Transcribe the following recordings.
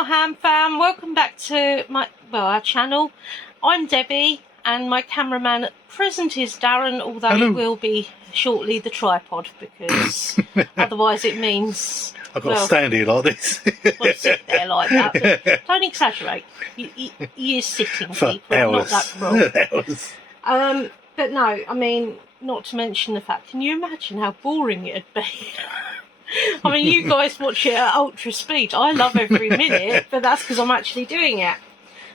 Hello Ham Fam, welcome back to our channel. I'm Debbie and my cameraman at present is Darren, although Hello. It will be shortly the tripod because otherwise it means I've got to stand here like this. Well, sit there like that, but don't exaggerate. He is sitting, For people, hours. not that cruel. Hours. But no, I mean, not to mention the fact, can you imagine how boring it'd be? I mean, you guys watch it at ultra speed. I love every minute, but that's because I'm actually doing it.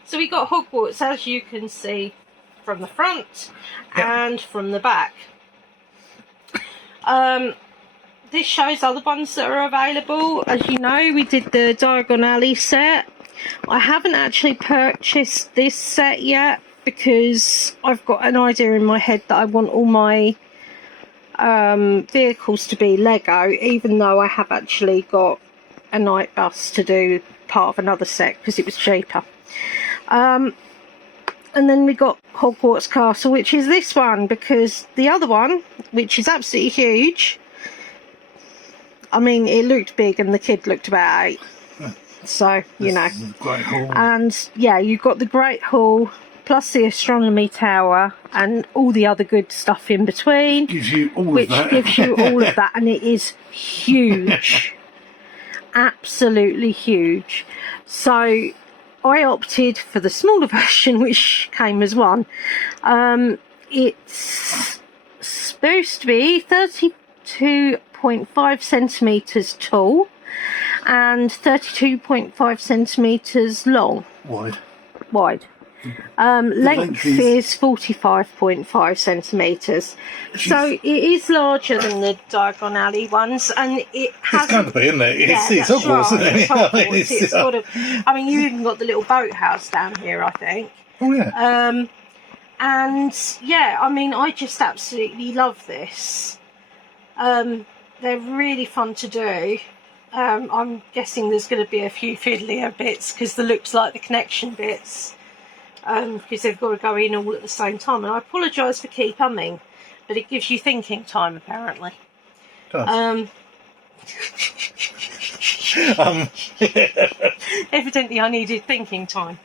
So we got Hogwarts, as you can see, from the front and from the back. This shows other ones that are available. As you know, we did the Diagon Alley set. I haven't actually purchased this set yet because I've got an idea in my head that I want all my vehicles to be Lego, even though I have actually got a night bus to do part of another set because it was cheaper. And then we got Hogwarts Castle, which is this one, because the other one, which is absolutely huge, I mean, it looked big and the kid looked about 8, so you know. Great hall. And yeah, you've got the Great Hall plus the Astronomy Tower and all the other good stuff in between, Gives you all which of that. gives you all of that, and it is huge. Absolutely huge. So I opted for the smaller version, which came as one. It's supposed to be 32.5 centimetres tall and 32.5 centimetres long. Wide. Length is 45.5 centimetres. So it is larger than the Diagon Alley ones, and it has. It's going to be, isn't it? It's that's Hogwarts, right, isn't it? it's Hogwarts. It's It's got a, I mean, you even got the little boathouse down here, I think. Oh yeah. And yeah, I mean, I just absolutely love this. They're really fun to do. I'm guessing there's going to be a few fiddlier bits because there looks like the connection bits. Because they've got to go in all at the same time, and I apologise for keep humming, but it gives you thinking time apparently. Evidently I needed thinking time.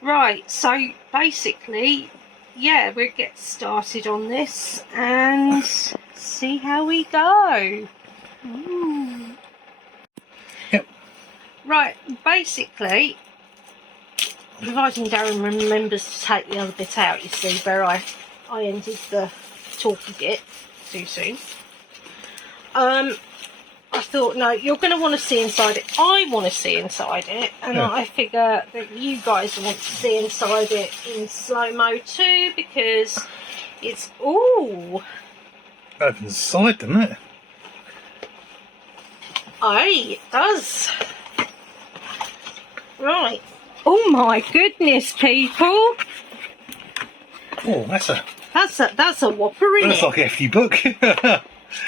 Right, so basically, yeah, we'll get started on this and see how we go. Ooh. Yep. Right, basically, providing Darren remembers to take the other bit out, you see, where I ended the talky bit too soon. I thought, no, you're going to want to see inside it. I want to see inside it, and I figure that you guys want to see inside it in slow-mo too, because it's, ooh. Opens the side, doesn't it? Aye, it does. Right. Oh my goodness, people! Oh, that's a whopper, isn't it? That's like a hefty book.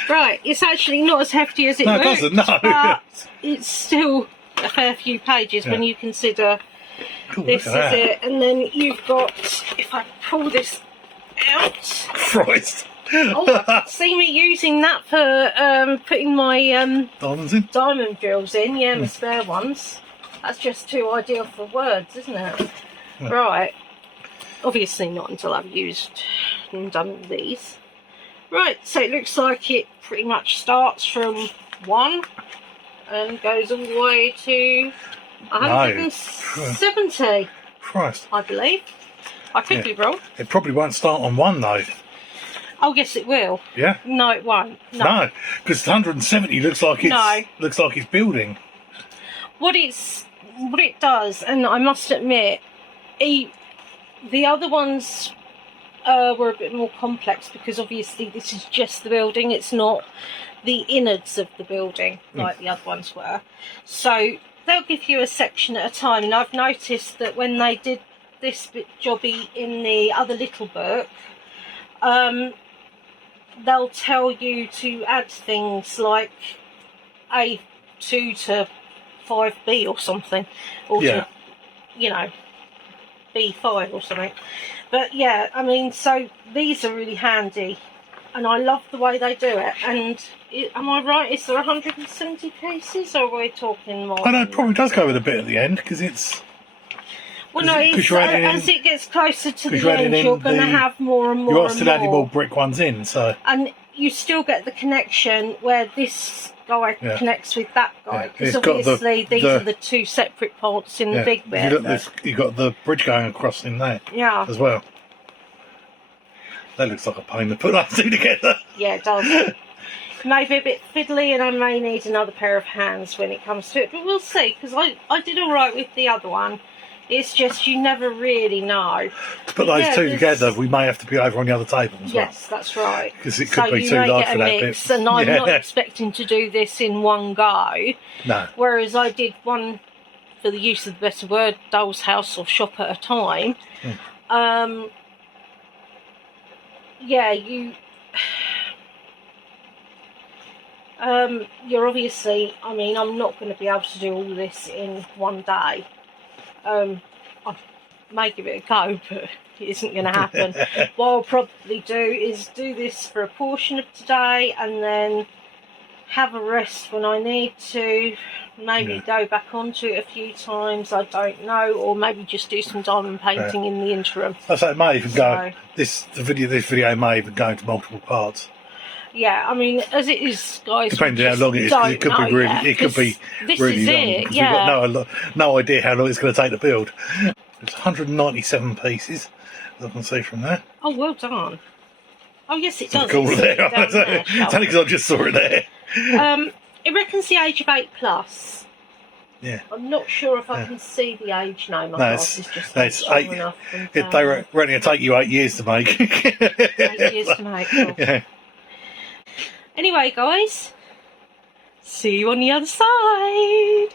Right, it's actually not as hefty as it No, it looks, doesn't, no. but it's still a fair few pages when you consider this is it. And then you've got, if I pull this out, Christ. oh, see me using that for putting my Diamonds in. diamond drills in, my spare ones. That's just too ideal for words, isn't it? Yeah. Right. Obviously not until I've used and done these. Right, so it looks like it pretty much starts from 1 and goes all the way to 170. Christ. I believe. I could be wrong. It probably won't start on 1 though. Oh yes, it will. Yeah. No, it won't. No, because 170 looks like it's building. What it does, and I must admit, the other ones were a bit more complex because obviously this is just the building, it's not the innards of the building like the other ones were. So they'll give you a section at a time, and I've noticed that when they did this bit jobby in the other little book, they'll tell you to add things like A2 to 5B or something, or to, you know, B5 or something. But yeah, I mean, so these are really handy. and I love the way they do it. And am I right? Is there 170 pieces, or are we talking more? I know it probably does go with a bit at the end because it's. Well, no, as it gets closer to the end, you're going to have more and more. You are still adding more brick ones in, so. And you still get the connection where this guy connects with that guy, because obviously these are the two separate parts in the big bit. You've got the bridge going across in there as well. That looks like a pain to put those two together. Yeah, it does. Maybe a bit fiddly, and I may need another pair of hands when it comes to it, but we'll see, because I did all right with the other one. It's just you never really know. To put those two together, we may have to be over on the other table as well. Yes, that's right. Because it could be too large for that mix, bit. And I'm not expecting to do this in one go. No. Whereas I did one, for the use of the better word, doll's house or shop at a time. Yeah, you're obviously, I mean, I'm not going to be able to do all this in one day. I may give it a go, but it isn't going to happen. What I'll probably do is do this for a portion of today and then have a rest when I need to. Maybe go back onto it a few times, I don't know, or maybe just do some diamond painting in the interim. I say it may even go. This video may even go into multiple parts. Yeah, I mean, as it is, guys. Depending how long it is, it could be really, it could be really long. We've got no idea how long it's going to take to build. It's 197 pieces, as I can see from there. Oh, well done. Oh, yes, it does. Cool there. It's only because I just saw it there. It reckons the age of 8+. Yeah. I'm not sure if I can see the age now. My glass is just it's strong 8. Enough. And, they were ready to take you 8 years to make. 8 years to make. Cool. Yeah. Anyway, guys, see you on the other side.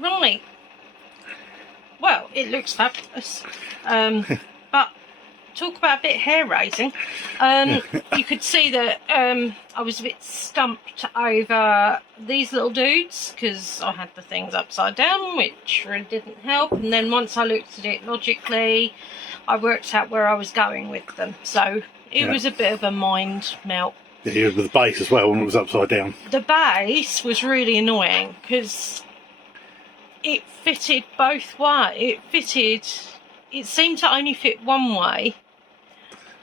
Right. Well, it looks fabulous. But talk about a bit hair raising. You could see that I was a bit stumped over these little dudes because I had the things upside down, which really didn't help. And then once I looked at it logically, I worked out where I was going with them. So it was a bit of a mind melt. Yeah, with the base as well when it was upside down. The base was really annoying because it fitted both ways. It seemed to only fit one way,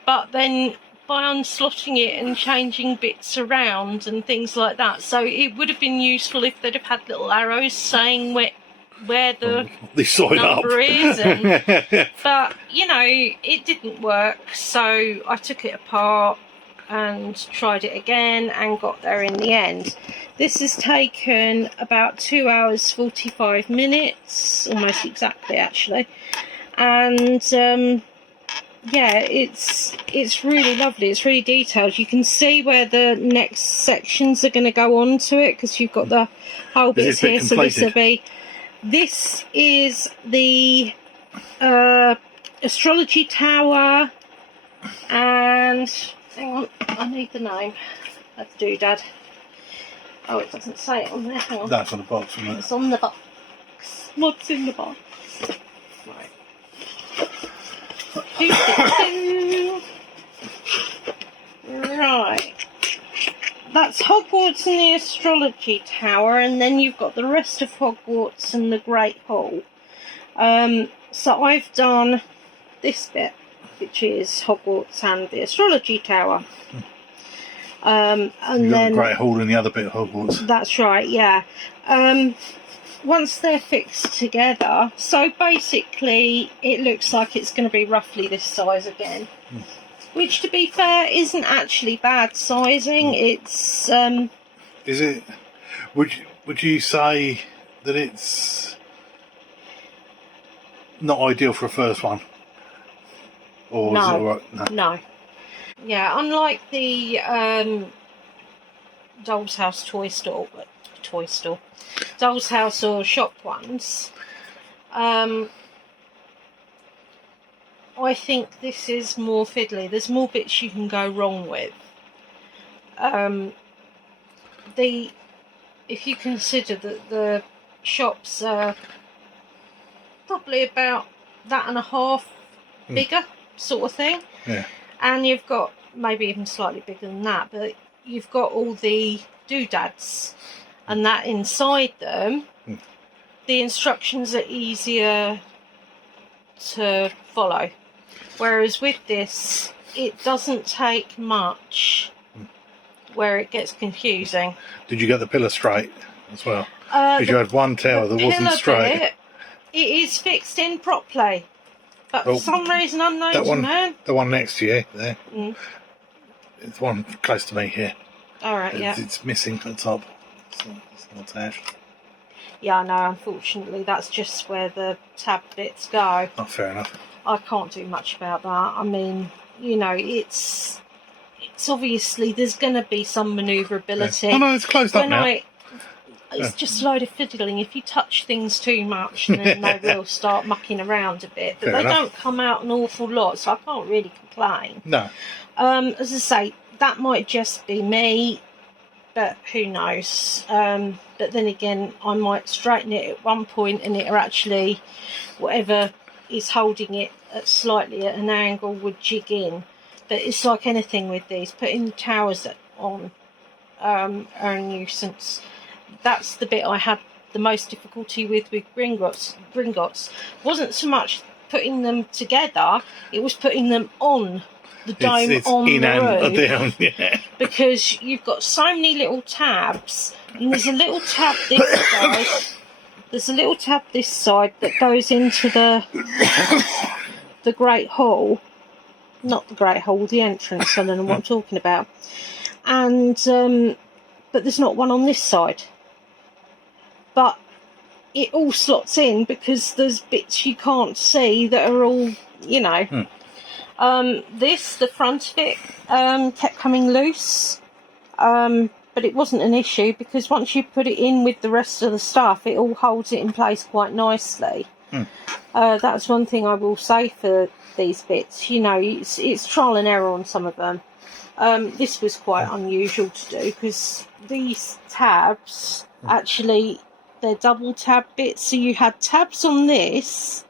but then by unslotting it and changing bits around and things like that, so it would have been useful if they'd have had little arrows saying where the number is. But, you know, it didn't work, so I took it apart and tried it again and got there in the end. This has taken about 2 hours 45 minutes, almost exactly actually, and yeah, it's really lovely. It's really detailed. You can see where the next sections are going to go on to it, because you've got the whole bits here. So this is the astrology tower, and hang on, I need the name. That's doodad. Oh, it doesn't say it on there. Hang on. That's on the box, isn't it? It's on the box. What's in the box? Right. Right. That's Hogwarts and the Astrology Tower, and then you've got the rest of Hogwarts and the Great Hall. So I've done this bit, which is Hogwarts and the Astrology Tower. And you've got then the Great Hall and the other bit of Hogwarts. That's right, yeah. Once they're fixed together, so basically it looks like it's going to be roughly this size again, which, to be fair, isn't actually bad sizing. It's is it? Would you say that it's not ideal for a first one, or is it all right? No. Yeah, unlike the Doll's House Doll's House or shop ones, I think this is more fiddly. There's more bits you can go wrong with. If you consider that the shops are probably about that and a half bigger, sort of thing. Yeah. And you've got maybe even slightly bigger than that, but you've got all the doodads and that inside them. The instructions are easier to follow, whereas with this it doesn't take much where it gets confusing. Did you get the pillar straight as well? Because you had one tower that wasn't straight. It is fixed in properly, but for some reason unknown to man. The one next to you there. It's one close to me here. Alright, yeah. It's missing at the top. So it's not attached. Yeah, I know, unfortunately that's just where the tab bits go. Oh, fair enough. I can't do much about that. I mean, you know, it's obviously there's going to be some manoeuvrability. Yeah. Oh no, it's closed up now. It's just a load of fiddling. If you touch things too much, then they will start mucking around a bit. But they don't come out an awful lot, so I can't really complain. No. As I say, that might just be me, but who knows? But then again, I might straighten it at one point and it'll actually, whatever is holding it slightly at an angle would jig in. But it's like anything with these. Putting the towers on are a nuisance. That's the bit I had the most difficulty with Gringotts. Wasn't so much putting them together, it was putting them on the dome on the roof. Down, yeah. Because you've got so many little tabs, and there's a little tab this side. There's a little tab this side that goes into the Great Hall. Not the Great Hall, the entrance, I don't know what I'm talking about. And but there's not one on this side. But it all slots in because there's bits you can't see that are all, you know. The front of it kept coming loose, but it wasn't an issue because once you put it in with the rest of the stuff, it all holds it in place quite nicely. That's one thing I will say for these bits. You know, it's trial and error on some of them. This was quite unusual to do because these tabs actually, they're double tab bits, so you had tabs on this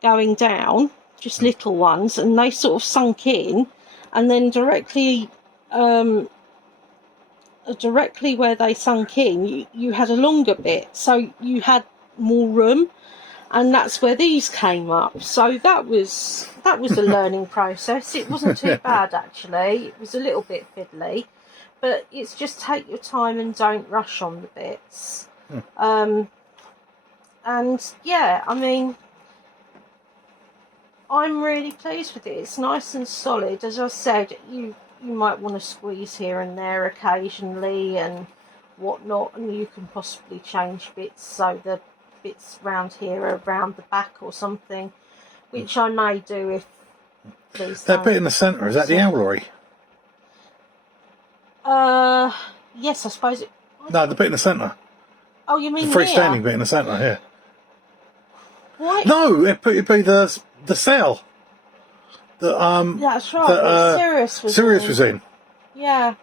going down, just little ones, and they sort of sunk in, and then directly where they sunk in, you had a longer bit, so you had more room, and that's where these came up. So that was a learning process. It wasn't too bad actually. It was a little bit fiddly, but it's just take your time and don't rush on the bits. And yeah, I mean, I'm really pleased with it. It's nice and solid. As I said, you might want to squeeze here and there occasionally and whatnot, and you can possibly change bits so the bits round here are around the back or something, which I may do if these. That bit in the centre, is that the owlery? Yes, I suppose it. No, the bit in the centre. Oh, you mean the freestanding bit in the centre? Yeah. Why? No, it'd be the cell. That's right. That Sirius was in. Yeah.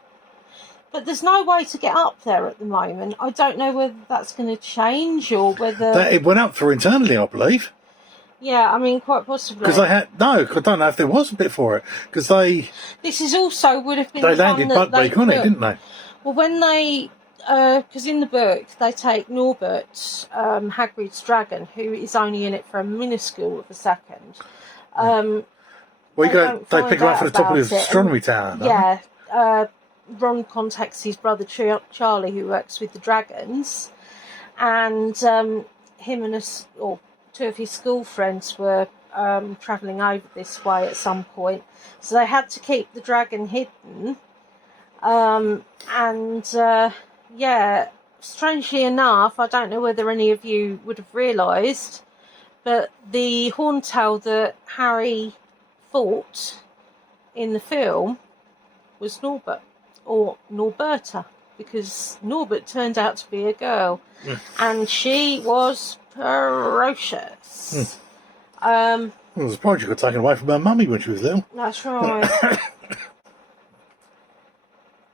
But there's no way to get up there at the moment. I don't know whether that's going to change or whether... It went up through internally, I believe. Yeah, I mean, quite possibly. Because I don't know if there was a bit for it. Because This is also would have been... They landed Buckbeak on it, didn't they? Well, when they... Because in the book, they take Norbert, Hagrid's dragon, who is only in it for a minuscule of a second. They pick him up for the top of the astronomy tower. Yeah. Ron contacts his brother Charlie, who works with the dragons, and him and two of his school friends were travelling over this way at some point, so they had to keep the dragon hidden. Yeah, strangely enough, I don't know whether any of you would have realised, but the horntail that Harry fought in the film was Norbert. Or Norberta, because Norbert turned out to be a girl, and she was ferocious. I was surprised you got taken away from her mummy when she was little. That's right.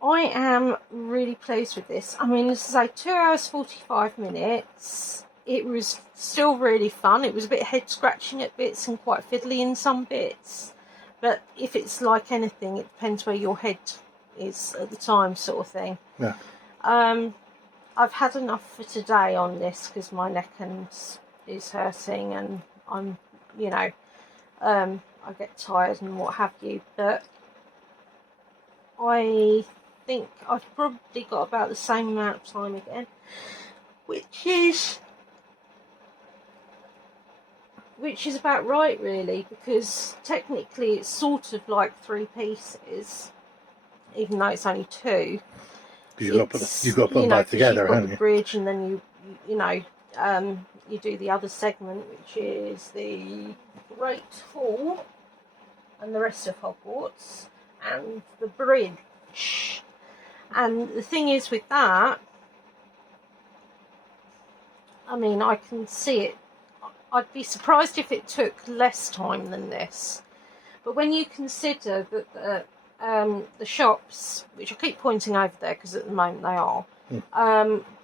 I am really pleased with this. I mean, this is 2 hours 45 minutes. It was still really fun. It was a bit head scratching at bits and quite fiddly in some bits, but if it's like anything, it depends where your head is at the time, sort of thing. Yeah. I've had enough for today on this because my neck is hurting, and I'm, I get tired and what have you. But I think I've probably got about the same amount of time again, which is about right, really, because technically it's sort of like 3 pieces. Even though it's only 2, you've got to put them both together, haven't you? The bridge, and then you do the other segment, which is the Great Hall and the rest of Hogwarts, and the bridge. And the thing is with that, I mean, I can see it. I'd be surprised if it took less time than this. But when you consider that the shops, which I keep pointing over there because at the moment they are,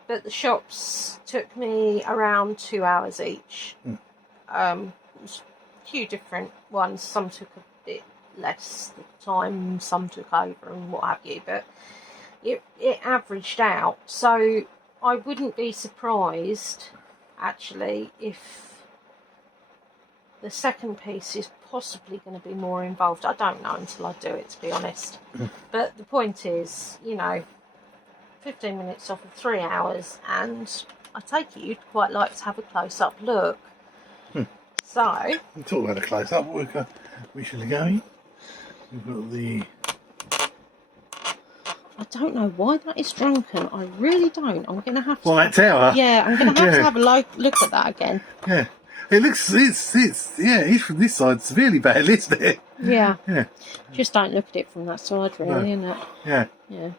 but the shops took me around 2 hours each. A few different ones. Some took a bit less time, some took over and what have you, but it averaged out. So I wouldn't be surprised, actually, if the second piece is possibly going to be more involved. I don't know until I do it, to be honest. But the point is, 15 minutes off of 3 hours, and I take it you'd quite like to have a close-up look. So... We'll talk about a close-up. We should be going. We've got the... I don't know why that is drunken. I really don't. I'm going to have to... Well, that tower? Yeah, I'm going to have a look at that again. Yeah. It looks, it's from this side severely bad, isn't it? Yeah. Yeah. Just don't look at it from that side, really, isn't it? Yeah. Yeah.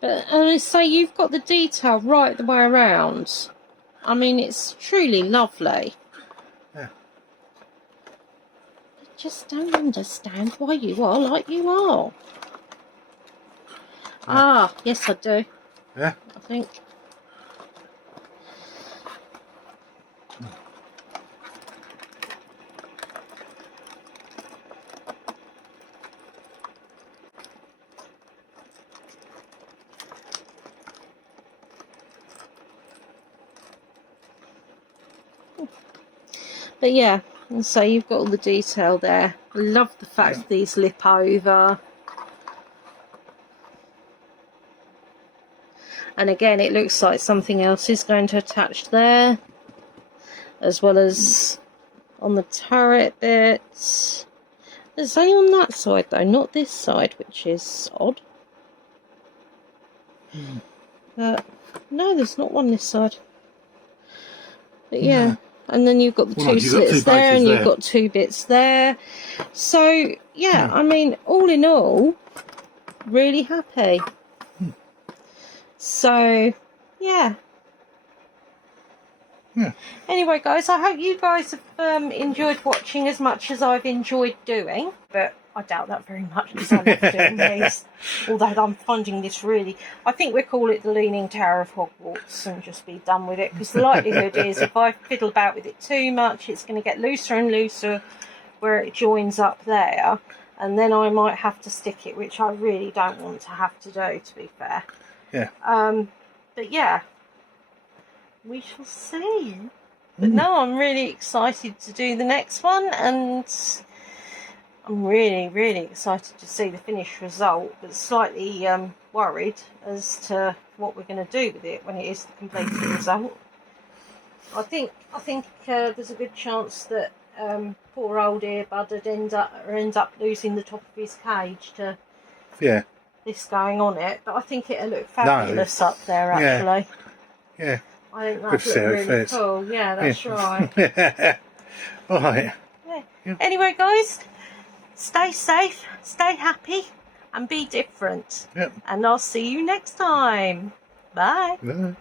But say you've got the detail right the way around. I mean, it's truly lovely. Yeah. I just don't understand why you are like you are. Ah, yes, I do. Yeah. I think. But yeah, and so you've got all the detail there. I love the fact that these lip over. And again, it looks like something else is going to attach there, as well as on the turret bit. It's only on that side though, not this side, which is odd. But no, there's not one this side. But yeah, and then you've got the two slits there, and you've got 2 bits there. So yeah, I mean, all in all, really happy. So yeah. Anyway, guys, I hope you guys have enjoyed watching as much as I've enjoyed doing, but I doubt that very much because I love doing these. Although I'm finding this really, I think we'll call it the Leaning Tower of Hogwarts and just be done with it, because the likelihood is if I fiddle about with it too much, it's going to get looser and looser where it joins up there, and then I might have to stick it, which I really don't want to have to do, to be fair. Yeah. But yeah, we shall see. But no, I'm really excited to do the next one, and I'm really, really excited to see the finished result, but slightly worried as to what we're going to do with it when it is the completed result. I think there's a good chance that poor old Earbud would end up losing the top of his cage to this going on it, but I think it'll look fabulous up there, actually. Yeah. I think that's really cool. Yeah, that's right. Alright. Yeah. Anyway, guys, stay safe, stay happy, and be different. Yep. And I'll see you next time. Bye. Bye.